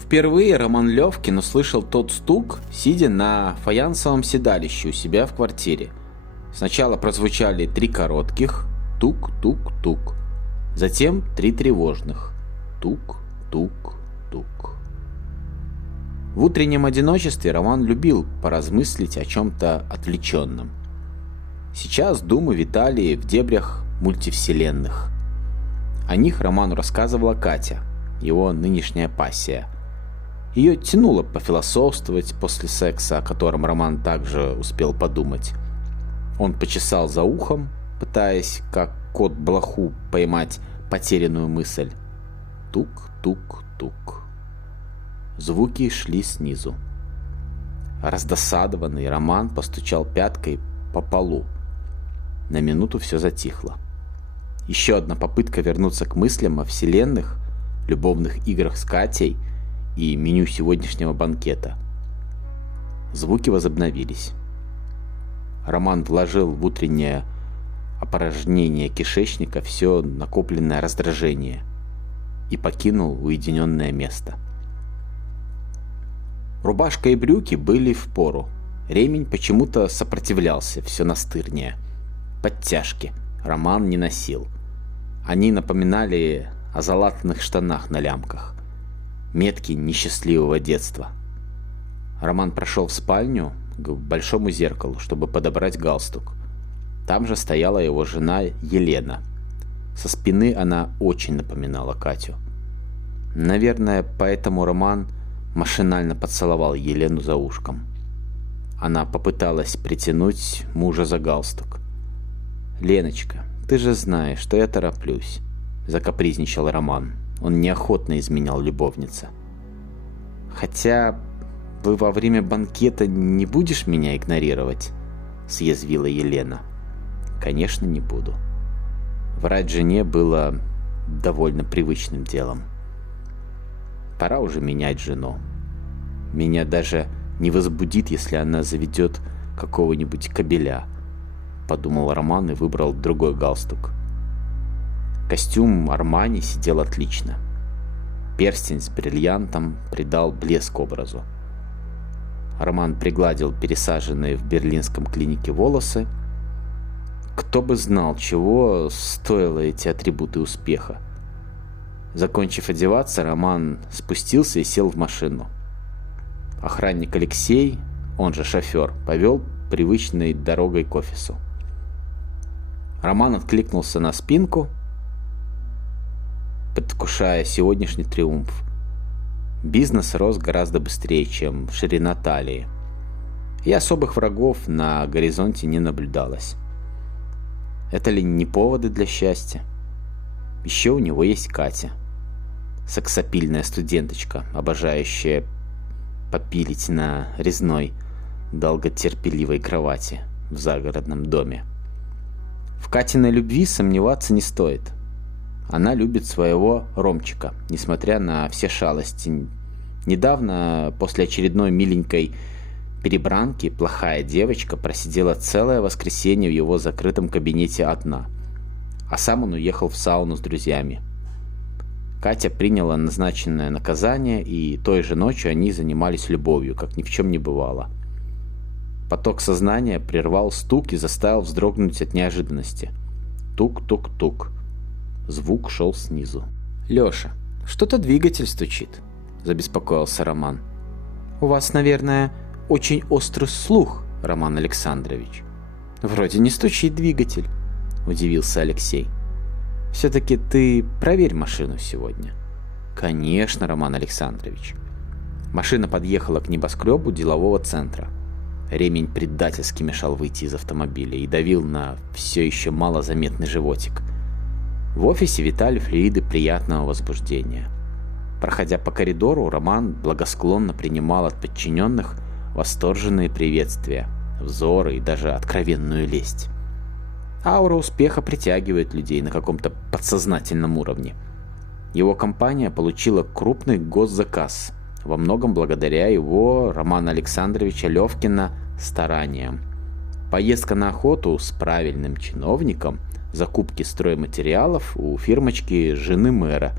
Впервые Роман Левкин услышал тот стук, сидя на фаянсовом седалище у себя в квартире. Сначала прозвучали 3 коротких тук-тук-тук, затем 3 тревожных тук-тук-тук. В утреннем одиночестве Роман любил поразмыслить о чем-то отвлеченном. Сейчас думы витали в дебрях мультивселенных. О них Роману рассказывала Катя, его нынешняя пассия. Ее тянуло пофилософствовать после секса, о котором Роман также успел подумать. Он почесал за ухом, пытаясь, как кот блоху, поймать потерянную мысль. Тук-тук-тук. Звуки шли снизу. Раздосадованный Роман постучал пяткой по полу. На минуту все затихло. Еще одна попытка вернуться к мыслям о вселенных, любовных играх с Катей и меню сегодняшнего банкета. Звуки возобновились. Роман вложил в утреннее опорожнение кишечника все накопленное раздражение и покинул уединенное место. Рубашка и брюки были впору. Ремень почему-то сопротивлялся все настырнее. Подтяжки Роман не носил. Они напоминали о залатанных штанах на лямках. Метки несчастливого детства. Роман прошел в спальню к большому зеркалу, чтобы подобрать галстук. Там же стояла его жена Елена. Со спины она очень напоминала Катю. Наверное, поэтому Роман машинально поцеловал Елену за ушком. Она попыталась притянуть мужа за галстук. «Леночка, ты же знаешь, что я тороплюсь», — закапризничал Роман. Он неохотно изменял любовнице. «Хотя вы во время банкета не будешь меня игнорировать?» — съязвила Елена. «Конечно, не буду». Врать жене было довольно привычным делом. Пора уже менять жену. Меня даже не возбудит, если она заведет какого-нибудь кобеля, подумал Роман и выбрал другой галстук. Костюм Армани сидел отлично. Перстень с бриллиантом придал блеск образу. Роман пригладил пересаженные в берлинском клинике волосы. Кто бы знал, чего стоило эти атрибуты успеха. Закончив одеваться, Роман спустился и сел в машину. Охранник Алексей, он же шофер, повел привычной дорогой к офису. Роман откликнулся на спинку, предвкушая сегодняшний триумф. Бизнес рос гораздо быстрее, чем ширина талии, и особых врагов на горизонте не наблюдалось. Это ли не поводы для счастья? Еще у него есть Катя, сексапильная студенточка, обожающая попилить на резной, долготерпеливой кровати в загородном доме. В Катиной любви сомневаться не стоит. Она любит своего Ромчика, несмотря на все шалости. Недавно, после очередной миленькой перебранки, плохая девочка просидела целое воскресенье в его закрытом кабинете одна, а сам он уехал в сауну с друзьями. Катя приняла назначенное наказание, и той же ночью они занимались любовью, как ни в чем не бывало. Поток сознания прервал стук и заставил вздрогнуть от неожиданности. Тук-тук-тук. Звук шел снизу. «Леша, что-то двигатель стучит», — забеспокоился Роман. «У вас, наверное, очень острый слух, Роман Александрович». «Вроде не стучит двигатель», — удивился Алексей. «Все-таки ты проверь машину сегодня». «Конечно, Роман Александрович». Машина подъехала к небоскребу делового центра. Ремень предательски мешал выйти из автомобиля и давил на все еще малозаметный животик. В офисе витали флюиды приятного возбуждения. Проходя по коридору, Роман благосклонно принимал от подчиненных восторженные приветствия, взоры и даже откровенную лесть. Аура успеха притягивает людей на каком-то подсознательном уровне. Его компания получила крупный госзаказ, во многом благодаря его, Романа Александровича Левкина, стараниям. Поездка на охоту с правильным чиновником, закупки стройматериалов у фирмочки жены мэра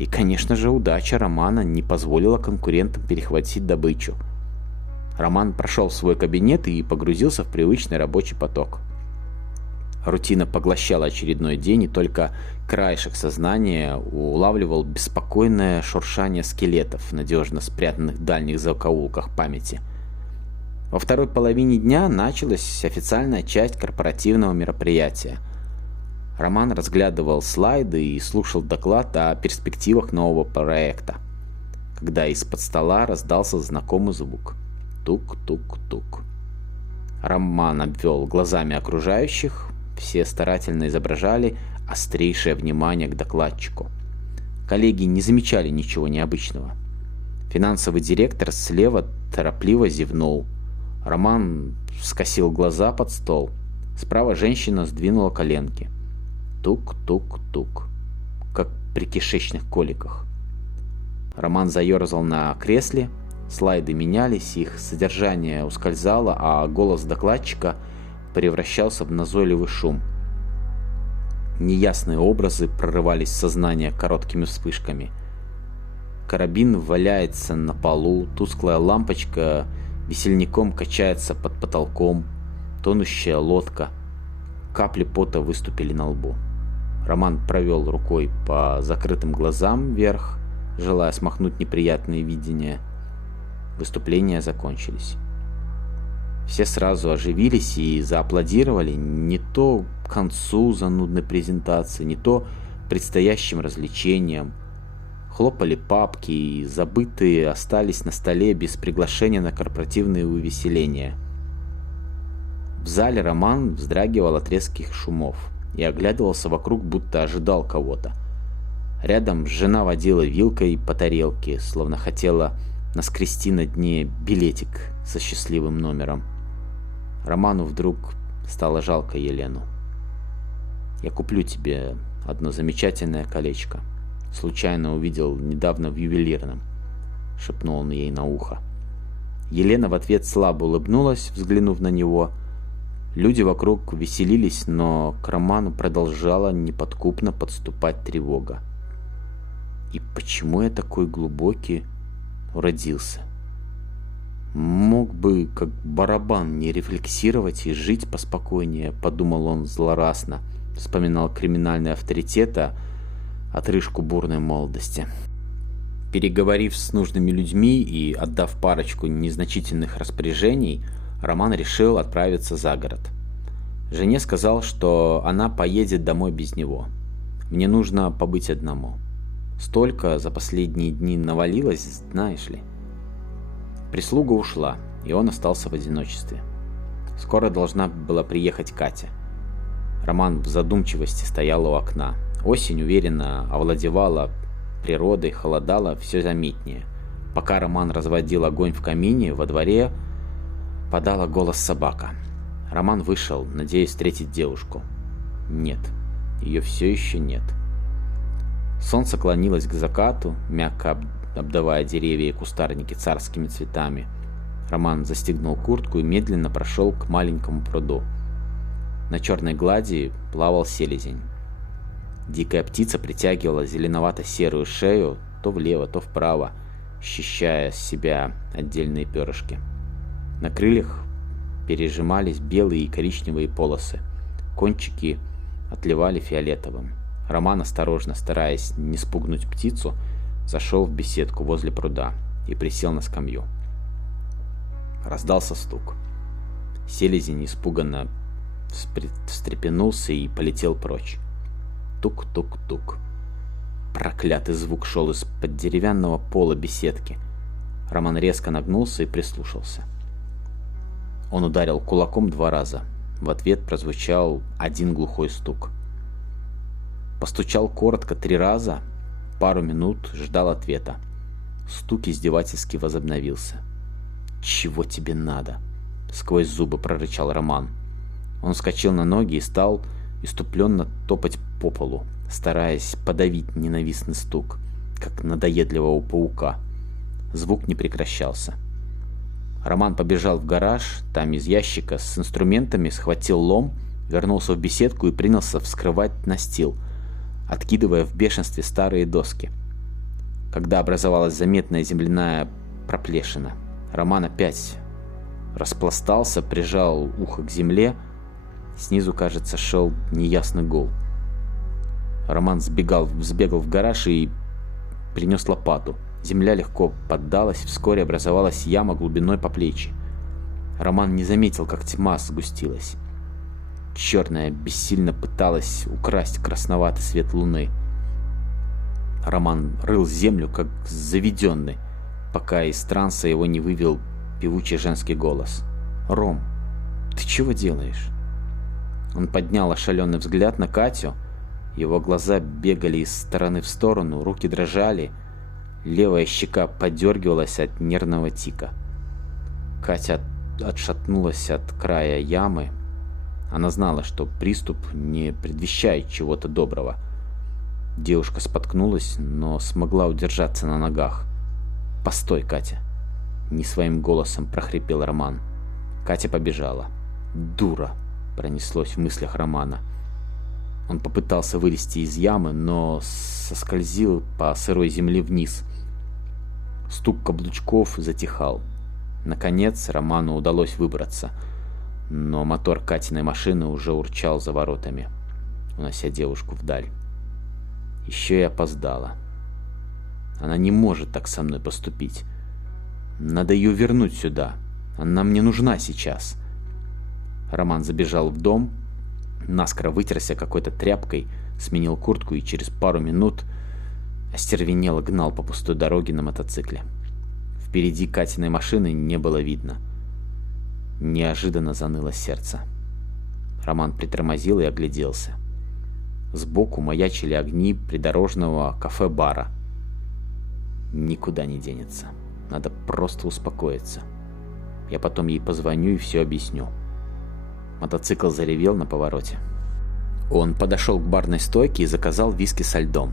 И, конечно же, удача Романа не позволила конкурентам перехватить добычу. Роман прошел в свой кабинет и погрузился в привычный рабочий поток. Рутина поглощала очередной день, и только краешек сознания улавливал беспокойное шуршание скелетов, надежно спрятанных в дальних закоулках памяти. Во второй половине дня началась официальная часть корпоративного мероприятия. Роман разглядывал слайды и слушал доклад о перспективах нового проекта, когда из-под стола раздался знакомый звук. Тук-тук-тук. Роман обвел глазами окружающих. Все старательно изображали острейшее внимание к докладчику. Коллеги не замечали ничего необычного. Финансовый директор слева торопливо зевнул. Роман скосил глаза под стол. Справа женщина сдвинула коленки. Тук-тук-тук, как при кишечных коликах. Роман заерзал на кресле. Слайды менялись, их содержание ускользало, а голос докладчика превращался в назойливый шум. Неясные образы прорывались в сознание короткими вспышками. Карабин валяется на полу, тусклая лампочка весельником качается под потолком, тонущая лодка. Капли пота выступили на лбу. Роман провел рукой по закрытым глазам вверх, желая смахнуть неприятные видения. Выступления закончились. Все сразу оживились и зааплодировали не то к концу занудной презентации, не то предстоящим развлечениям. Хлопали папки, и забытые остались на столе без приглашения на корпоративные увеселения. В зале Роман вздрагивал от резких шумов и оглядывался вокруг, будто ожидал кого-то. Рядом жена водила вилкой по тарелке, словно хотела наскрести на дне билетик со счастливым номером. Роману вдруг стало жалко Елену. «Я куплю тебе одно замечательное колечко. Случайно увидел недавно в ювелирном», — шепнул он ей на ухо. Елена в ответ слабо улыбнулась, взглянув на него. Люди вокруг веселились, но к Роману продолжала неподкупно подступать тревога. «И почему я такой глубокий уродился? Мог бы, как барабан, не рефлексировать и жить поспокойнее», — подумал он злорадно, вспоминал криминальные авторитеты, отрыжку бурной молодости. Переговорив с нужными людьми и отдав парочку незначительных распоряжений, Роман решил отправиться за город. Жене сказал, что она поедет домой без него. «Мне нужно побыть одному. Столько за последние дни навалилось, знаешь ли». Прислуга ушла, и он остался в одиночестве. Скоро должна была приехать Катя. Роман в задумчивости стоял у окна. Осень уверенно овладевала природой, холодало все заметнее. Пока Роман разводил огонь в камине, во дворе подала голос собака. Роман вышел, надеясь встретить девушку. Нет, ее все еще нет. Солнце клонилось к закату, мягко обдавая деревья и кустарники царскими цветами. Роман застегнул куртку и медленно прошел к маленькому пруду. На черной глади плавал селезень. Дикая птица притягивала зеленовато-серую шею то влево, то вправо, счищая с себя отдельные перышки. На крыльях пережимались белые и коричневые полосы. Кончики отливали фиолетовым. Роман, осторожно, стараясь не спугнуть птицу, зашел в беседку возле пруда и присел на скамью. Раздался стук. Селезень испуганно встрепенулся и полетел прочь. Тук-тук-тук. Проклятый звук шел из-под деревянного пола беседки. Роман резко нагнулся и прислушался. Он ударил кулаком 2 раза. В ответ прозвучал один глухой стук. Постучал коротко 3 раза, пару минут ждал ответа. Стук издевательски возобновился. «Чего тебе надо?» — сквозь зубы прорычал Роман. Он вскочил на ноги и стал иступленно топать по полу, стараясь подавить ненавистный стук, как надоедливого паука. Звук не прекращался. Роман побежал в гараж, там из ящика с инструментами схватил лом, вернулся в беседку и принялся вскрывать настил, откидывая в бешенстве старые доски. когда образовалась заметная земляная проплешина. Роман опять распластался, прижал ухо к земле. Снизу, кажется, шел неясный гул. Роман взбегал в гараж и принес лопату. Земля легко поддалась, вскоре образовалась яма глубиной по плечи. Роман не заметил, как тьма сгустилась. Черная бессильно пыталась украсть красноватый свет луны. Роман рыл землю, как заведенный, пока из транса его не вывел певучий женский голос. «Ром, ты чего делаешь?» Он поднял ошаленный взгляд на Катю. Его глаза бегали из стороны в сторону, руки дрожали, левая щека подергивалась от нервного тика. Катя отшатнулась от края ямы. Она знала, что приступ не предвещает чего-то доброго. Девушка споткнулась, но смогла удержаться на ногах. «Постой, Катя!» — не своим голосом прохрипел Роман. Катя побежала. «Дура!» — пронеслось в мыслях Романа. Он попытался вылезти из ямы, но соскользил по сырой земле вниз. Стук каблучков затихал. Наконец Роману удалось выбраться, но мотор Катиной машины уже урчал за воротами, унося девушку вдаль. Еще и опоздала. Она не может так со мной поступить. Надо ее вернуть сюда. Она мне нужна сейчас. Роман забежал в дом, наскоро вытерся какой-то тряпкой, сменил куртку и через пару минут остервенело гнал по пустой дороге на мотоцикле. Впереди Катиной машины не было видно. Неожиданно заныло сердце. Роман притормозил и огляделся. Сбоку маячили огни придорожного кафе-бара. Никуда не денется. Надо просто успокоиться. Я потом ей позвоню и все объясню. Мотоцикл заревел на повороте. Он подошел к барной стойке и заказал виски со льдом.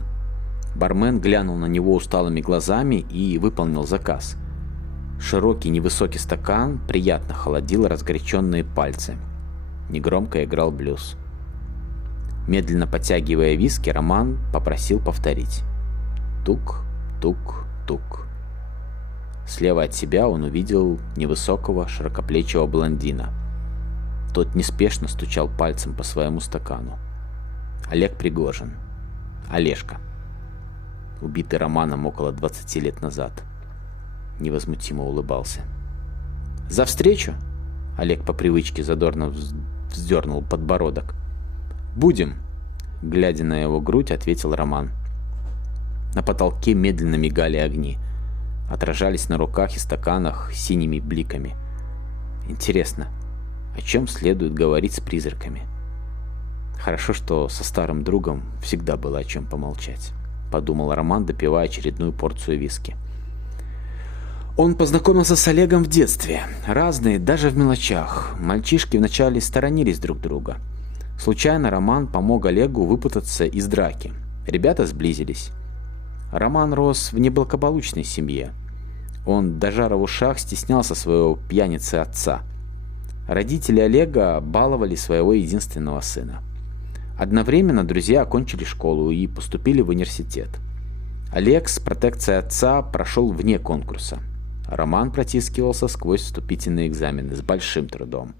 Бармен глянул на него усталыми глазами и выполнил заказ. Широкий невысокий стакан приятно холодил разгоряченные пальцы. Негромко играл блюз. Медленно подтягивая виски, Роман попросил повторить. Тук, тук, тук. Слева от себя он увидел невысокого широкоплечего блондина. Тот неспешно стучал пальцем по своему стакану. Олег Пригожин. Олежка. Убитый Романом около 20 лет назад. Невозмутимо улыбался. «За встречу?» Олег по привычке задорно вздернул подбородок. «Будем», — глядя на его грудь, ответил Роман. На потолке медленно мигали огни. Отражались на руках и стаканах синими бликами. Интересно, о чем следует говорить с призраками? Хорошо, что со старым другом всегда было о чем помолчать, подумал Роман, допивая очередную порцию виски. Он познакомился с Олегом в детстве. Разные, даже в мелочах. Мальчишки вначале сторонились друг друга. Случайно Роман помог Олегу выпутаться из драки. Ребята сблизились. Роман рос в неблагополучной семье. Он до жара в ушах стеснялся своего пьяницы отца. Родители Олега баловали своего единственного сына. Одновременно друзья окончили школу и поступили в университет. Олег с протекцией отца прошел вне конкурса. Роман протискивался сквозь вступительные экзамены с большим трудом.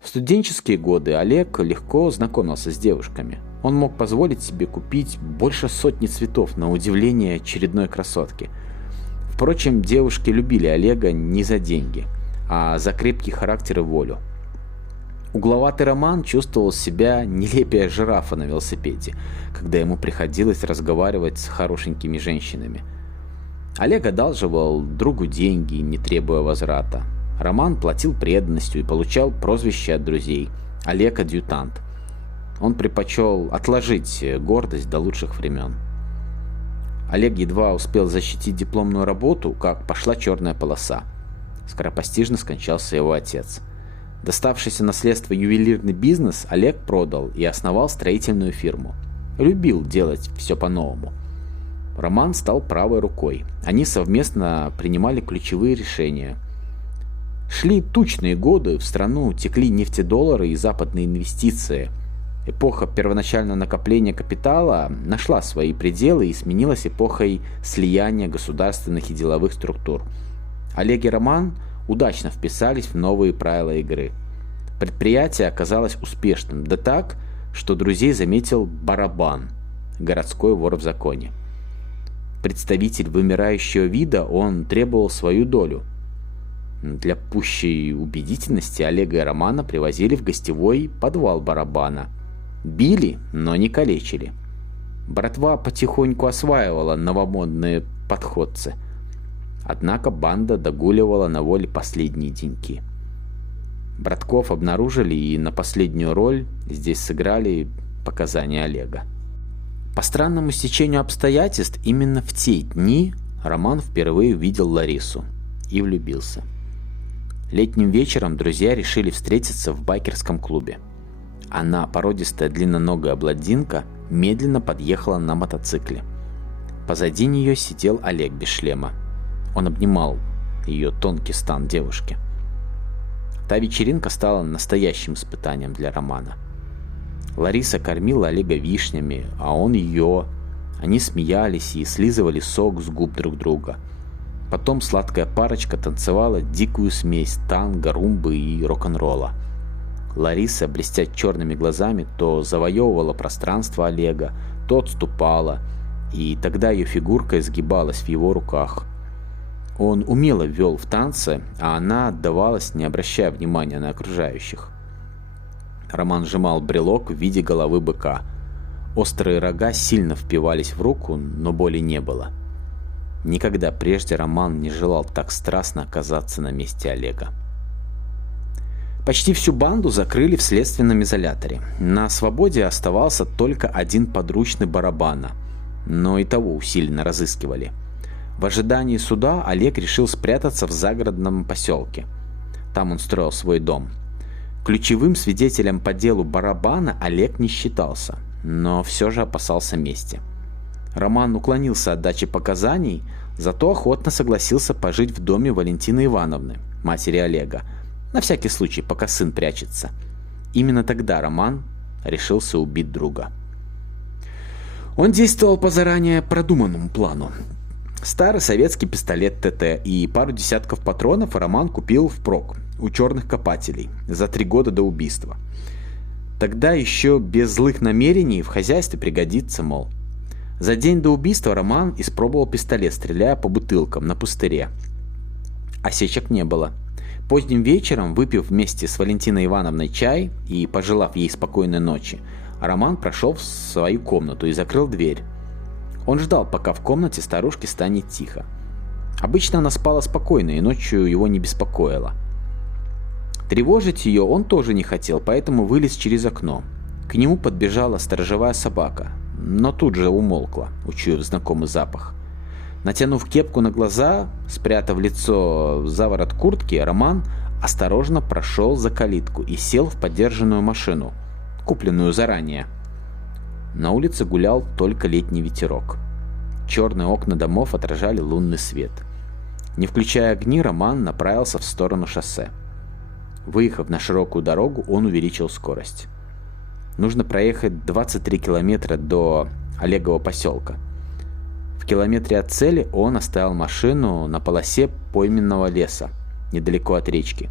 В студенческие годы Олег легко знакомился с девушками. Он мог позволить себе купить больше сотни цветов на удивление очередной красотки. Впрочем, девушки любили Олега не за деньги, а за крепкий характер и волю. Угловатый Роман чувствовал себя нелепее жирафа на велосипеде, когда ему приходилось разговаривать с хорошенькими женщинами. Олег одалживал другу деньги, не требуя возврата. Роман платил преданностью и получал прозвище от друзей – Олег адъютант. Он предпочел отложить гордость до лучших времен. Олег едва успел защитить дипломную работу, как пошла черная полоса. Скоропостижно скончался его отец. Доставшийся наследство ювелирный бизнес Олег продал и основал строительную фирму. Любил делать все по-новому. Роман стал правой рукой. Они совместно принимали ключевые решения. Шли тучные годы, в страну текли нефтедоллары и западные инвестиции. Эпоха первоначального накопления капитала нашла свои пределы и сменилась эпохой слияния государственных и деловых структур. Олег и Роман удачно вписались в новые правила игры. Предприятие оказалось успешным, да так, что друзей заметил Барабан, городской вор в законе. Представитель вымирающего вида, он требовал свою долю. Для пущей убедительности Олега и Романа привозили в гостевой подвал Барабана. Били, но не калечили. Братва потихоньку осваивала новомодные подходцы. Однако банда догуливала на воле последние деньки. Братков обнаружили, и на последнюю роль здесь сыграли показания Олега. По странному стечению обстоятельств, именно в те дни Роман впервые увидел Ларису и влюбился. Летним вечером друзья решили встретиться в байкерском клубе. Она, породистая длинноногая блондинка, медленно подъехала на мотоцикле. Позади нее сидел Олег без шлема. Он обнимал ее тонкий стан девушки. Та вечеринка стала настоящим испытанием для Романа. Лариса кормила Олега вишнями, а он ее. Они смеялись и слизывали сок с губ друг друга. Потом сладкая парочка танцевала дикую смесь танго, румбы и рок-н-ролла. Лариса, блестя черными глазами, то завоевывала пространство Олега, то отступала, и тогда ее фигурка изгибалась в его руках. Он умело вел в танце, а она отдавалась, не обращая внимания на окружающих. Роман сжимал брелок в виде головы быка. Острые рога сильно впивались в руку, но боли не было. Никогда прежде Роман не желал так страстно оказаться на месте Олега. Почти всю банду закрыли в следственном изоляторе. На свободе оставался только один подручный Барабана, но и того усиленно разыскивали. В ожидании суда Олег решил спрятаться в загородном поселке. Там он строил свой дом. Ключевым свидетелем по делу Барабана Олег не считался, но все же опасался мести. Роман уклонился от дачи показаний, зато охотно согласился пожить в доме Валентины Ивановны, матери Олега, на всякий случай, пока сын прячется. Именно тогда Роман решился убить друга. Он действовал по заранее продуманному плану. Старый советский пистолет ТТ и пару десятков патронов Роман купил впрок у черных копателей за 3 года до убийства. Тогда еще без злых намерений в хозяйстве пригодится, мол. За день до убийства Роман испробовал пистолет, стреляя по бутылкам на пустыре. Осечек не было. Поздним вечером, выпив вместе с Валентиной Ивановной чай и пожелав ей спокойной ночи, Роман прошел в свою комнату и закрыл дверь. Он ждал, пока в комнате старушки станет тихо. Обычно она спала спокойно, и ночью его не беспокоило. Тревожить ее он тоже не хотел, поэтому вылез через окно. К нему подбежала сторожевая собака, но тут же умолкла, учуяв знакомый запах. Натянув кепку на глаза, спрятав лицо за ворот куртки, Роман осторожно прошел за калитку и сел в подержанную машину, купленную заранее. На улице гулял только летний ветерок. Черные окна домов отражали лунный свет. Не включая огни, Роман направился в сторону шоссе. Выехав на широкую дорогу, он увеличил скорость. Нужно проехать 23 километра до Олегового поселка. В километре от цели он оставил машину на полосе пойменного леса, недалеко от речки.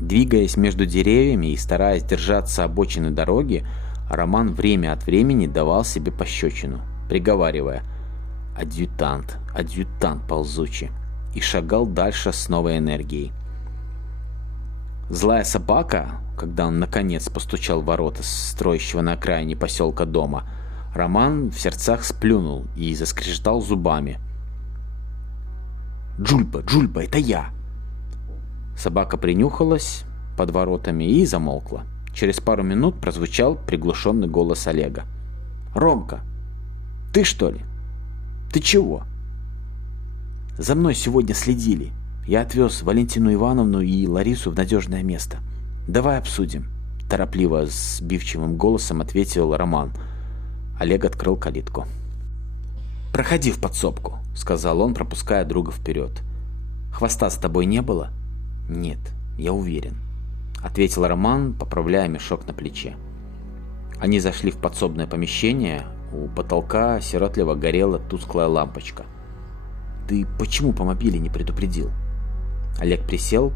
Двигаясь между деревьями и стараясь держаться обочины дороги, Роман время от времени давал себе пощечину, приговаривая «Адъютант, адъютант ползучий», и шагал дальше с новой энергией. Злая собака, когда он наконец постучал в ворота строящего на окраине поселка дома, Роман в сердцах сплюнул и заскрежетал зубами. «Джульба, Джульба, это я!» Собака принюхалась под воротами и замолкла. Через пару минут прозвучал приглушенный голос Олега. «Ромка, ты что ли? Ты чего?» «За мной сегодня следили. Я отвез Валентину Ивановну и Ларису в надежное место. Давай обсудим», – торопливо, сбивчивым голосом ответил Роман. Олег открыл калитку. «Проходи в подсобку», – сказал он, пропуская друга вперед. «Хвоста с тобой не было?» «Нет, я уверен», — ответил Роман, поправляя мешок на плече. Они зашли в подсобное помещение. У потолка сиротливо горела тусклая лампочка. «Ты почему по мобиле не предупредил?» Олег присел,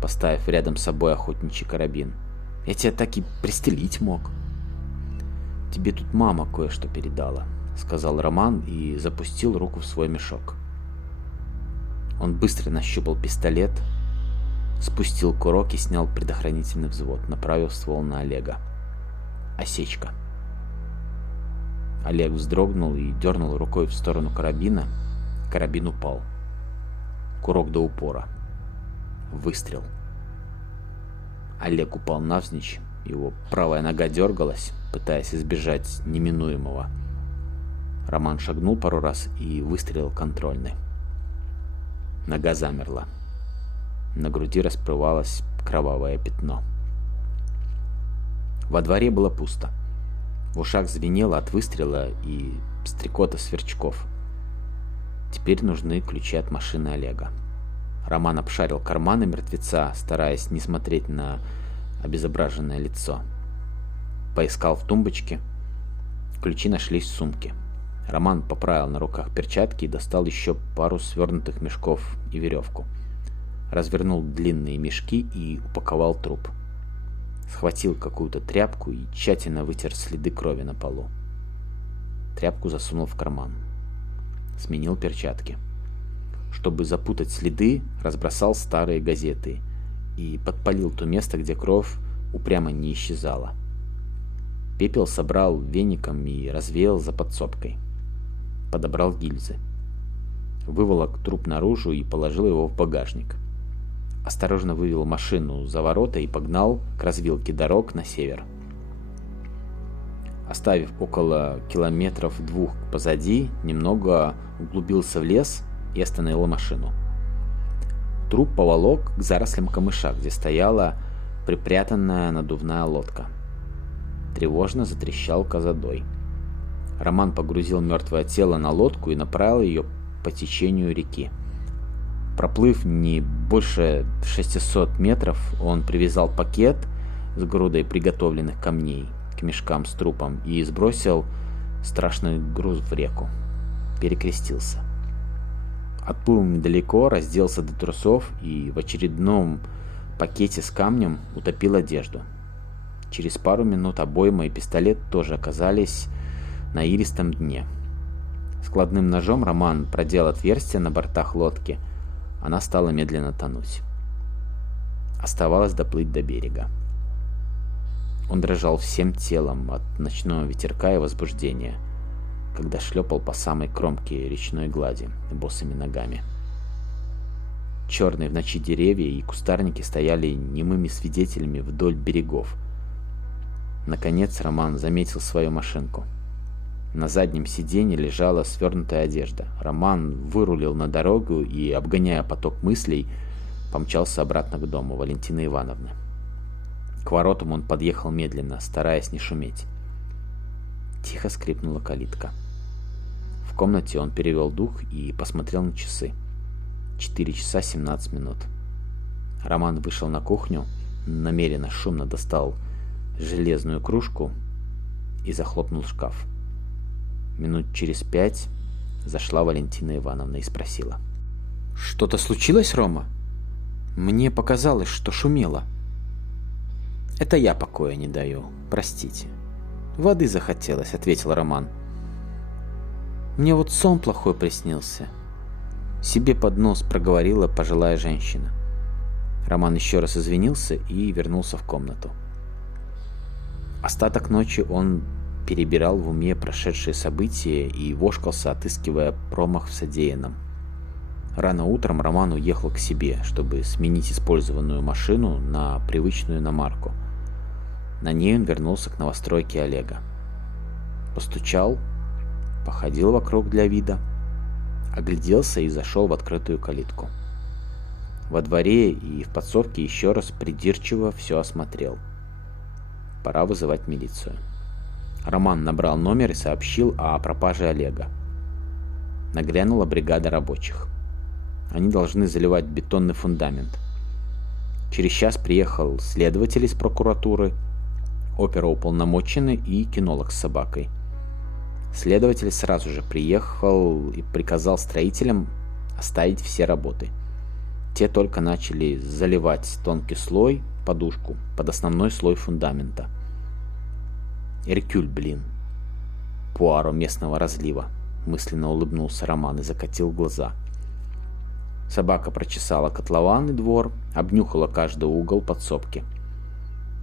поставив рядом с собой охотничий карабин. «Я тебя так и пристрелить мог». «Тебе тут мама кое-что передала», — сказал Роман и запустил руку в свой мешок. Он быстро нащупал пистолет, спустил курок и снял предохранительный взвод, направив ствол на Олега. Осечка. Олег вздрогнул и дернул рукой в сторону карабина. Карабин упал. Курок до упора. Выстрел. Олег упал навзничь, его правая нога дергалась, пытаясь избежать неминуемого. Роман шагнул пару раз и выстрелил контрольный. Нога замерла. На груди расплывалось кровавое пятно. Во дворе было пусто. В ушах звенело от выстрела и стрекота сверчков. Теперь нужны ключи от машины Олега. Роман обшарил карманы мертвеца, стараясь не смотреть на обезображенное лицо. Поискал в тумбочке. Ключи нашлись в сумке. Роман поправил на руках перчатки и достал еще пару свернутых мешков и веревку. Развернул длинные мешки и упаковал труп. Схватил какую-то тряпку и тщательно вытер следы крови на полу. Тряпку засунул в карман. Сменил перчатки. Чтобы запутать следы, разбросал старые газеты и подпалил то место, где кровь упрямо не исчезала. Пепел собрал веником и развеял за подсобкой. Подобрал гильзы. Выволок труп наружу и положил его в багажник. Осторожно вывел машину за ворота и погнал к развилке дорог на север. Оставив около километров 2 позади, немного углубился в лес и остановил машину. Труп поволок к зарослям камыша, где стояла припрятанная надувная лодка. Тревожно затрещал козадой. Роман погрузил мертвое тело на лодку и направил ее по течению реки. Проплыв не больше 600 метров, он привязал пакет с грудой приготовленных камней к мешкам с трупом и сбросил страшный груз в реку. Перекрестился. Отплыл недалеко, разделся до трусов и в очередном пакете с камнем утопил одежду. Через пару минут обойма и пистолет тоже оказались на илистом дне. Складным ножом Роман продел отверстие на бортах лодки. Она стала медленно тонуть. Оставалось доплыть до берега. Он дрожал всем телом от ночного ветерка и возбуждения, когда шлепал по самой кромке речной глади босыми ногами. Черные в ночи деревья и кустарники стояли немыми свидетелями вдоль берегов. Наконец Роман заметил свою машинку. На заднем сиденье лежала свернутая одежда. Роман вырулил на дорогу и, обгоняя поток мыслей, помчался обратно к дому Валентины Ивановны. К воротам он подъехал медленно, стараясь не шуметь. Тихо скрипнула калитка. В комнате он перевел дух и посмотрел на часы. 4 часа 17 минут. Роман вышел на кухню, намеренно шумно достал железную кружку и захлопнул шкаф. Минут через 5 зашла Валентина Ивановна и спросила: «Что-то случилось, Рома? Мне показалось, что шумело». «Это я покоя не даю, простите. Воды захотелось», — ответил Роман. «Мне вот сон плохой приснился», — себе под нос проговорила пожилая женщина. Роман еще раз извинился и вернулся в комнату. Остаток ночи он перебирал в уме прошедшие события и вошкался, отыскивая промах в содеянном. Рано утром Роман уехал к себе, чтобы сменить использованную машину на привычную иномарку. На ней он вернулся к новостройке Олега. Постучал, походил вокруг для вида, огляделся и зашел в открытую калитку. Во дворе и в подсобке еще раз придирчиво все осмотрел. Пора вызывать милицию. Роман набрал номер и сообщил о пропаже Олега. Нагрянула бригада рабочих. Они должны заливать бетонный фундамент. Через час приехал следователь из прокуратуры. оперуполномоченный и кинолог с собакой. Следователь сразу же приехал и приказал строителям оставить все работы. Те только начали заливать тонкий слой, подушку, под основной слой фундамента. «Эркюль, блин. Пуаро местного разлива», — мысленно улыбнулся Роман и закатил глаза. Собака прочесала котлован и двор, обнюхала каждый угол подсобки.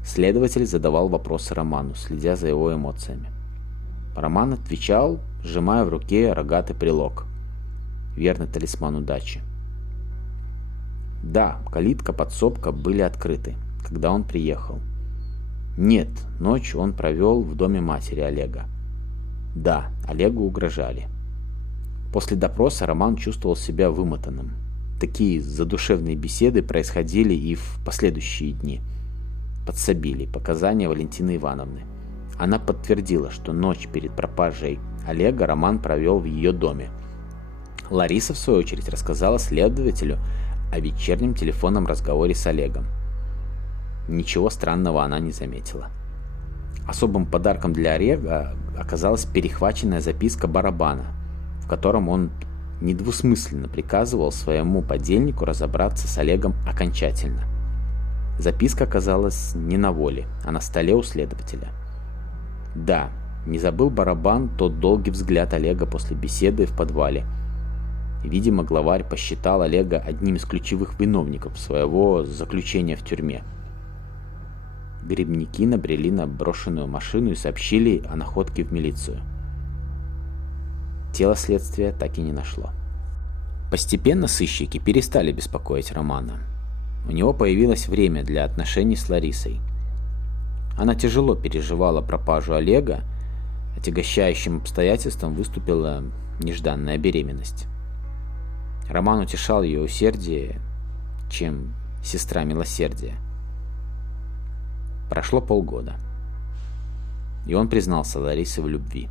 Следователь задавал вопросы Роману, следя за его эмоциями. Роман отвечал, сжимая в руке рогатый брелок. Верный талисман удачи. Да, калитка, подсобка были открыты, когда он приехал. Нет, ночь он провел в доме матери Олега. Да, Олегу угрожали. После допроса Роман чувствовал себя вымотанным. Такие задушевные беседы происходили и в последующие дни. Подсобили показания Валентины Ивановны. Она подтвердила, что ночь перед пропажей Олега Роман провел в ее доме. Лариса, в свою очередь, рассказала следователю о вечернем телефонном разговоре с Олегом. Ничего странного она не заметила. Особым подарком для Олега оказалась перехваченная записка Барабана, в котором он недвусмысленно приказывал своему подельнику разобраться с Олегом окончательно. Записка оказалась не на воле, а на столе у следователя. Да, не забыл Барабан тот долгий взгляд Олега после беседы в подвале. Видимо, главарь посчитал Олега одним из ключевых виновников своего заключения в тюрьме. Грибники набрели на брошенную машину и сообщили о находке в милицию. Тело следствия так и не нашло. Постепенно сыщики перестали беспокоить Романа. У него появилось время для отношений с Ларисой. Она тяжело переживала пропажу Олега, отягощающим обстоятельством выступила нежданная беременность. Роман утешал ее усердие, чем сестра милосердия. Прошло полгода, и он признался Ларисе в любви.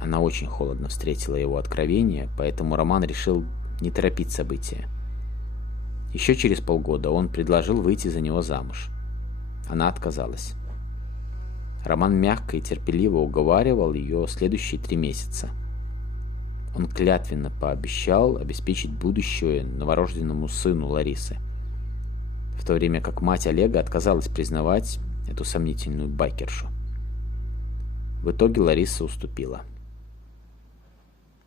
Она очень холодно встретила его откровение, поэтому Роман решил не торопить события. Еще через полгода он предложил выйти за него замуж. Она отказалась. Роман мягко и терпеливо уговаривал ее следующие 3 месяца. Он клятвенно пообещал обеспечить будущее новорожденному сыну Ларисы, в то время как мать Олега отказалась признавать эту сомнительную байкершу. В итоге Лариса уступила.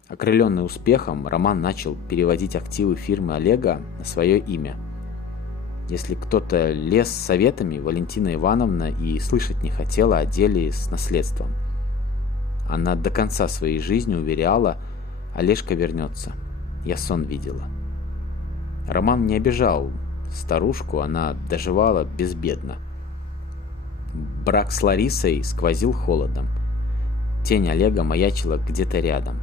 Окрыленный успехом, Роман начал переводить активы фирмы Олега на свое имя. Если кто-то лез с советами, Валентина Ивановна и слышать не хотела о деле с наследством. Она до конца своей жизни уверяла, Олежка вернется. Я сон видела. Роман не обижал старушку, она доживала безбедно. Брак с Ларисой сквозил холодом. Тень Олега маячила где-то рядом.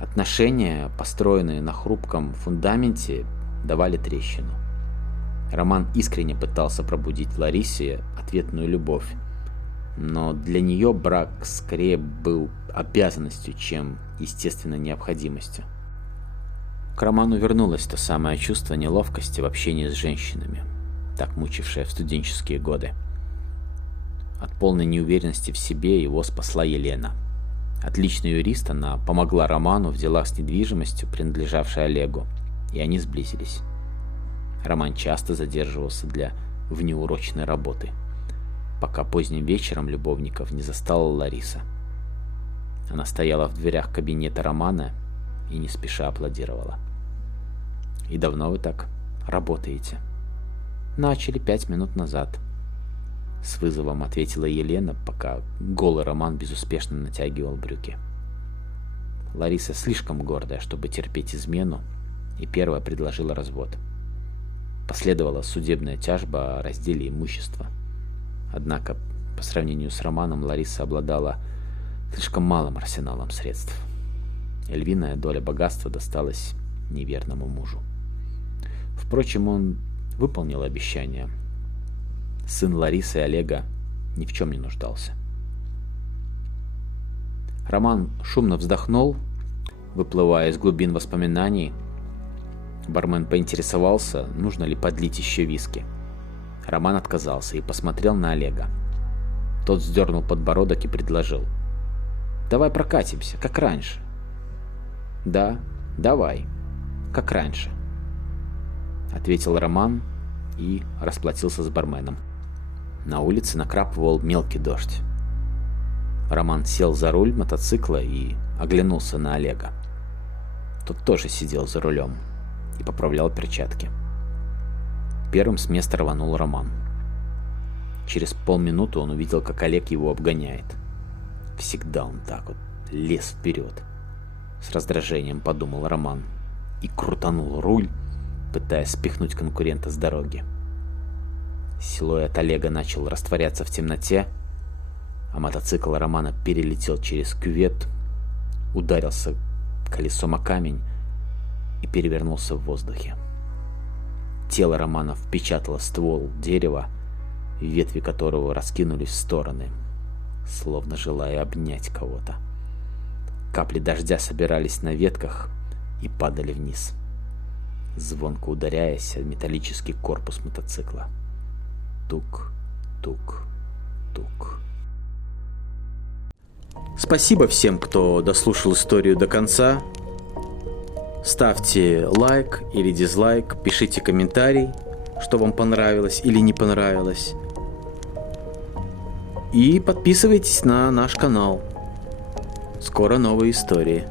Отношения, построенные на хрупком фундаменте, давали трещину. Роман искренне пытался пробудить в Ларисе ответную любовь, но для нее брак скорее был обязанностью, чем естественной необходимостью. К Роману вернулось то самое чувство неловкости в общении с женщинами, так мучившее в студенческие годы. От полной неуверенности в себе его спасла Елена. Отличный юрист, она помогла Роману в делах с недвижимостью, принадлежавшей Олегу, и они сблизились. Роман часто задерживался для внеурочной работы, пока поздним вечером любовников не застала Лариса. Она стояла в дверях кабинета Романа и не спеша аплодировала. «И давно вы так работаете?» «Начали 5 минут назад», — с вызовом ответила Елена, пока голый Роман безуспешно натягивал брюки. Лариса слишком гордая, чтобы терпеть измену, и первая предложила развод. Последовала судебная тяжба о разделе имущества. Однако, по сравнению с Романом, Лариса обладала слишком малым арсеналом средств. Львиная доля богатства досталась неверному мужу. Впрочем, он выполнил обещание. Сын Ларисы и Олега ни в чем не нуждался. Роман шумно вздохнул, выплывая из глубин воспоминаний. Бармен поинтересовался, нужно ли подлить еще виски. Роман отказался и посмотрел на Олега. Тот вздернул подбородок и предложил: «Давай прокатимся, как раньше». «Да, давай, как раньше», — ответил Роман и расплатился с барменом. На улице накрапывал мелкий дождь. Роман сел за руль мотоцикла и оглянулся на Олега. Тот тоже сидел за рулем и поправлял перчатки. Первым с места рванул Роман. Через полминуты он увидел, как Олег его обгоняет. Всегда он так вот лез вперед. С раздражением подумал Роман и крутанул руль, пытаясь спихнуть конкурента с дороги. Силуэт Олега начал растворяться в темноте, а мотоцикл Романа перелетел через кювет, ударился колесом о камень и перевернулся в воздухе. Тело Романа впечатало ствол дерева, ветви которого раскинулись в стороны, словно желая обнять кого-то. Капли дождя собирались на ветках и падали вниз, звонко ударяясь о металлический корпус мотоцикла. Тук, тук, тук. Спасибо всем, кто дослушал историю до конца. Ставьте лайк или дизлайк, пишите комментарий, что вам понравилось или не понравилось. И подписывайтесь на наш канал. Скоро новые истории.